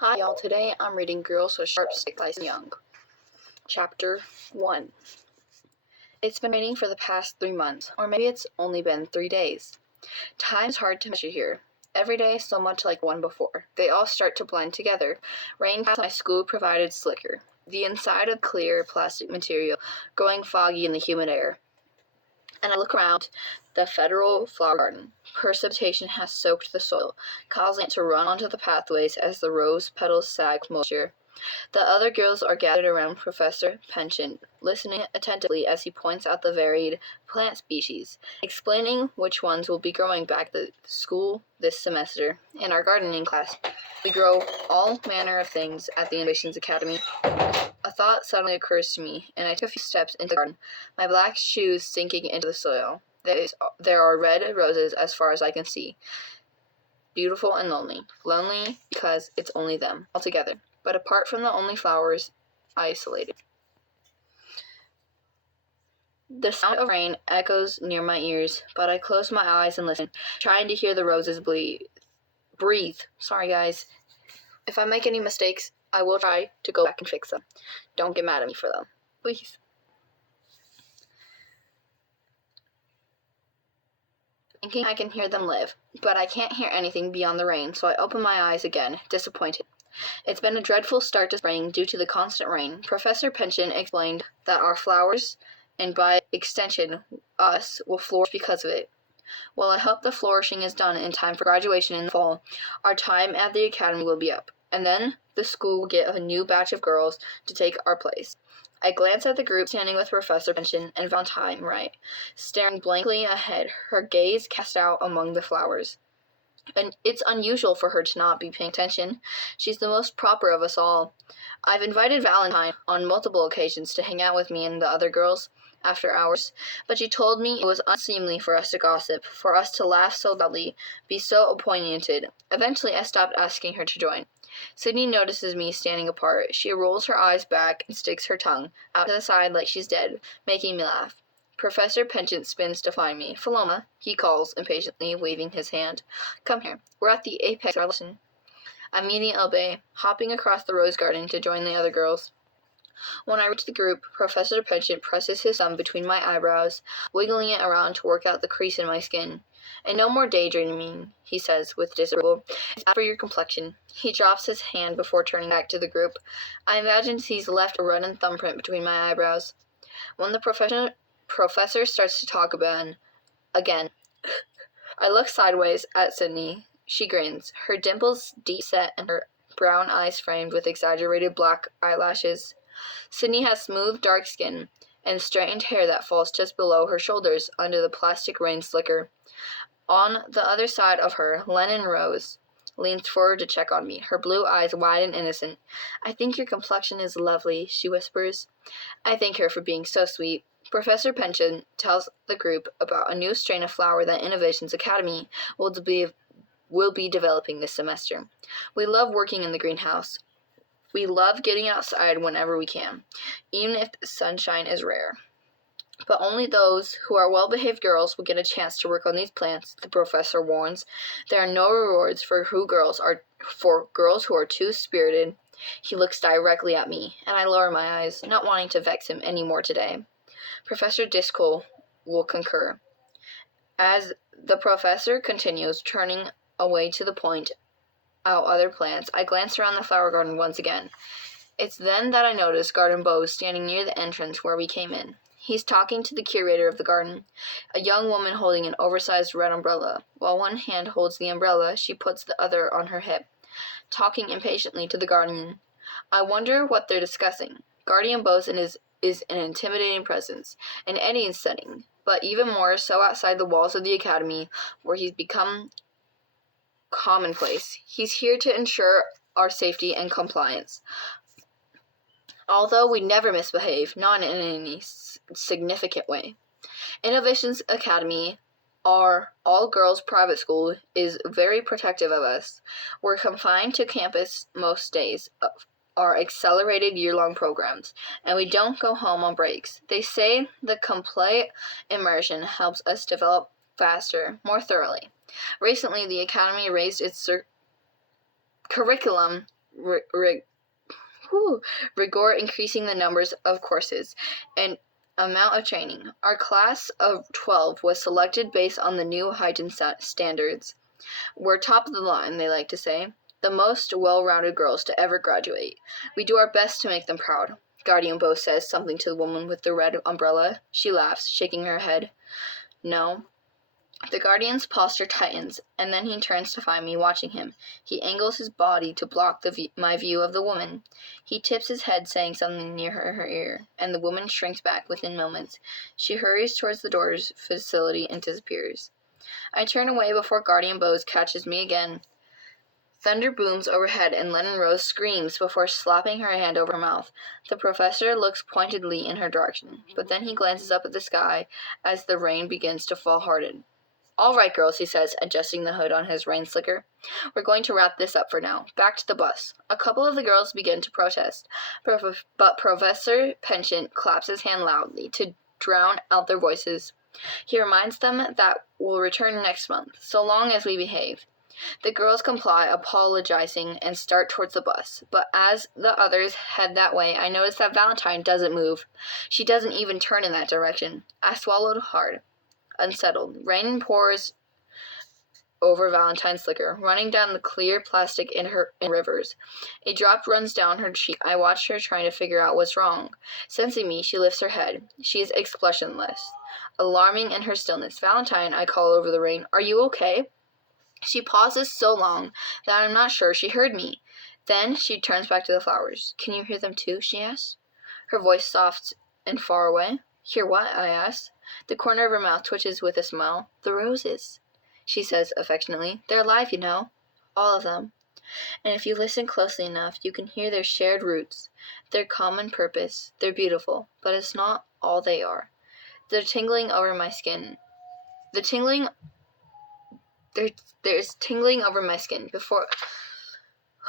Hi y'all, today I'm reading Girls So Sharp Stick by Suzanne Young. Chapter 1. It's been raining for the past 3 months, or maybe it's only been 3 days. Time's hard to measure here. Every day so much like one before. They all start to blend together. Rain past my school-provided slicker, the inside of clear plastic material growing foggy in the humid air. And I look around the federal flower garden. Precipitation has soaked the soil, causing it to run onto the pathways as the rose petals sag with moisture. The other girls are gathered around Professor Penchant, listening attentively as he points out the varied plant species, explaining which ones will be growing back at the school this semester. In our gardening class, we grow all manner of things at the Innovations Academy. A thought suddenly occurs to me, and I took a few steps into the garden, my black shoes sinking into the soil. There are red roses as far as I can see. Beautiful and lonely. Lonely because it's only them, all together, but apart from the only flowers, isolated. The sound of rain echoes near my ears, but I close my eyes and listen, trying to hear the roses breathe. Sorry, guys. If I make any mistakes, I will try to go back and fix them. Don't get mad at me for them, please. Thinking I can hear them live, but I can't hear anything beyond the rain, so I open my eyes again, disappointed. It's been a dreadful start to spring due to the constant rain. Professor Penchant explained that our flowers, and by extension, us, will flourish because of it. While I hope the flourishing is done in time for graduation in the fall, our time at the academy will be up, and then the school will get a new batch of girls to take our place. I glance at the group standing with Professor Penchant and found time right, staring blankly ahead, her gaze cast out among the flowers. And it's unusual for her to not be paying attention. She's the most proper of us all. I've invited Valentine on multiple occasions to hang out with me and the other girls after hours, but she told me it was unseemly for us to gossip, for us to laugh so loudly, be so opinionated. Eventually, I stopped asking her to join. Sydney notices me standing apart. She rolls her eyes back and sticks her tongue out to the side like she's dead, making me laugh. Professor Penchant spins to find me. Philoma, he calls impatiently, waving his hand. Come here. We're at the apex of our lesson. I immediately obey, hopping across the rose garden to join the other girls. When I reach the group, Professor Penchant presses his thumb between my eyebrows, wiggling it around to work out the crease in my skin. And no more daydreaming, he says with disapproval. It's bad for your complexion. He drops his hand before turning back to the group. I imagine he's left a red and thumbprint between my eyebrows. When the professor starts to talk again, I look sideways at Sydney. She grins, her dimples deep set and her brown eyes framed with exaggerated black eyelashes. Sydney has smooth, dark skin and straightened hair that falls just below her shoulders under the plastic rain slicker. On the other side of her, Lennon Rose leans forward to check on me, her blue eyes wide and innocent. I think your complexion is lovely, she whispers. I thank her for being so sweet. Professor Penchant tells the group about a new strain of flower that Innovations Academy will be developing this semester. We love working in the greenhouse. We love getting outside whenever we can, even if the sunshine is rare. But only those who are well-behaved girls will get a chance to work on these plants, the professor warns. There are no rewards for girls who are too spirited. He looks directly at me, and I lower my eyes, not wanting to vex him any more today. Professor Discol will concur. As the professor continues, turning away to point out other plants, I glance around the flower garden once again. It's then that I notice Garden Beau standing near the entrance where we came in. He's talking to the curator of the garden, a young woman holding an oversized red umbrella. While one hand holds the umbrella, she puts the other on her hip, talking impatiently to the guardian. I wonder what they're discussing. Guardian Bosun is an intimidating presence in any setting, but even more so outside the walls of the academy, where he's become commonplace. He's here to ensure our safety and compliance. Although we never misbehave, not in any significant way. Innovations Academy, our all-girls private school, is very protective of us. We're confined to campus most days of our accelerated year-long programs, and we don't go home on breaks. They say the complete immersion helps us develop faster, more thoroughly. Recently, the Academy raised its curriculum rigor, increasing the numbers of courses and amount of training. Our class of 12 was selected based on the new heightened standards. We're top of the line, they like to say. The most well-rounded girls to ever graduate. We do our best to make them proud. Guardian Bo says something to the woman with the red umbrella. She laughs, shaking her head. No. The Guardian's posture tightens, and then he turns to find me watching him. He angles his body to block my view of the woman. He tips his head, saying something near her ear, and the woman shrinks back within moments. She hurries towards the door's facility and disappears. I turn away before Guardian Bose catches me again. Thunder booms overhead, and Lennon Rose screams before slapping her hand over her mouth. The professor looks pointedly in her direction, but then he glances up at the sky as the rain begins to fall harder. All right, girls, he says, adjusting the hood on his rain slicker. We're going to wrap this up for now. Back to the bus. A couple of the girls begin to protest, but Professor Penchant claps his hand loudly to drown out their voices. He reminds them that we'll return next month, so long as we behave. The girls comply, apologizing, and start towards the bus. But as the others head that way, I notice that Valentine doesn't move. She doesn't even turn in that direction. I swallowed hard. Unsettled. Rain pours over Valentine's slicker, running down the clear plastic in rivers. A drop runs down her cheek. I watch her trying to figure out what's wrong. Sensing me, she lifts her head. She is expressionless, alarming in her stillness. Valentine, I call over the rain, are you okay? She pauses so long that I'm not sure she heard me. Then she turns back to the flowers. Can you hear them too? She asks. Her voice soft and far away. Hear what? I ask. The corner of her mouth twitches with a smile. The roses, she says affectionately. They're alive, you know. All of them. And if you listen closely enough, you can hear their shared roots, their common purpose. They're beautiful, but it's not all they are. They're tingling over my skin. There's tingling over my skin before...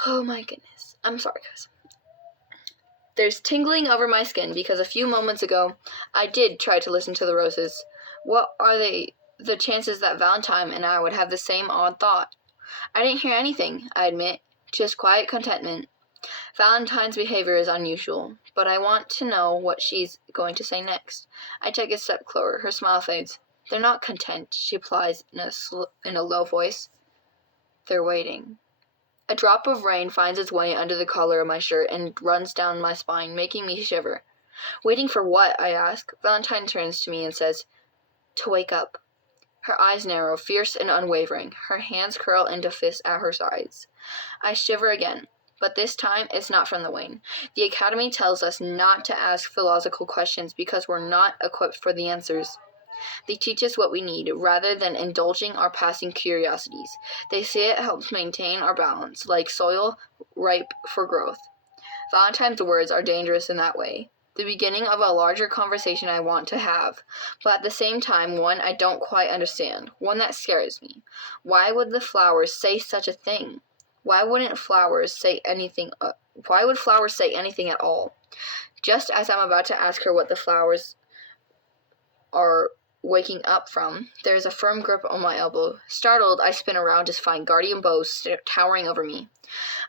Oh my goodness. I'm sorry, guys. There's tingling over my skin because a few moments ago, I did try to listen to the roses. What are the chances that Valentine and I would have the same odd thought? I didn't hear anything, I admit, just quiet contentment. Valentine's behavior is unusual, but I want to know what she's going to say next. I take a step closer. Her smile fades. They're not content, she replies in a low voice. They're waiting. A drop of rain finds its way under the collar of my shirt and runs down my spine, making me shiver. Waiting for what? I ask. Valentine turns to me and says, to wake up. Her eyes narrow, fierce and unwavering. Her hands curl into fists at her sides. I shiver again, but this time it's not from the rain. The Academy tells us not to ask philosophical questions because we're not equipped for the answers. They teach us what we need, rather than indulging our passing curiosities. They say it helps maintain our balance, like soil ripe for growth. Valentine's words are dangerous in that way. The beginning of a larger conversation I want to have, but at the same time one I don't quite understand, one that scares me. Why would the flowers say such a thing? Why would flowers say anything at all? Just as I'm about to ask her what the flowers are waking up from, there's a firm grip on my elbow. Startled, I spin around to find Guardian Bo towering over me.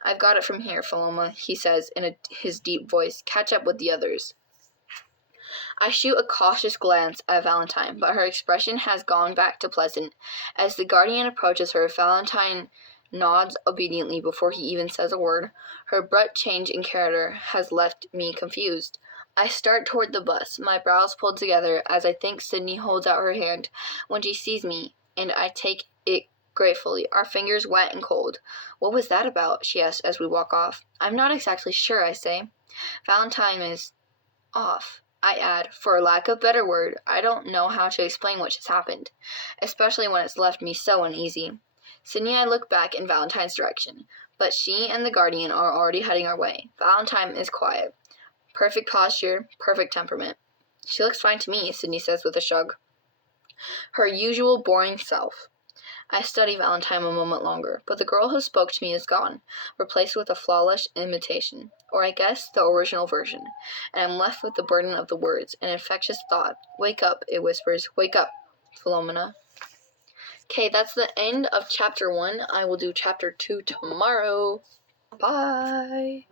I've got it from here, Philoma, he says in his deep voice. Catch up with the others. I shoot a cautious glance at Valentine, but her expression has gone back to pleasant. As the Guardian approaches her, Valentine nods obediently before he even says a word. Her abrupt change in character has left me confused. I start toward the bus, my brows pulled together as I think Sydney holds out her hand when she sees me, and I take it gratefully, our fingers wet and cold. What was that about? She asks as we walk off. I'm not exactly sure, I say. Valentine is off, I add. For lack of a better word, I don't know how to explain what just happened, especially when it's left me so uneasy. Sydney and I look back in Valentine's direction, but she and the Guardian are already heading our way. Valentine is quiet. Perfect posture, perfect temperament. She looks fine to me, Sydney says with a shrug. Her usual boring self. I study Valentine a moment longer, but the girl who spoke to me is gone, replaced with a flawless imitation, or I guess the original version, and I'm left with the burden of the words, an infectious thought. Wake up, it whispers. Wake up, Philomena. Okay, that's the end of chapter 1. I will do chapter 2 tomorrow. Bye.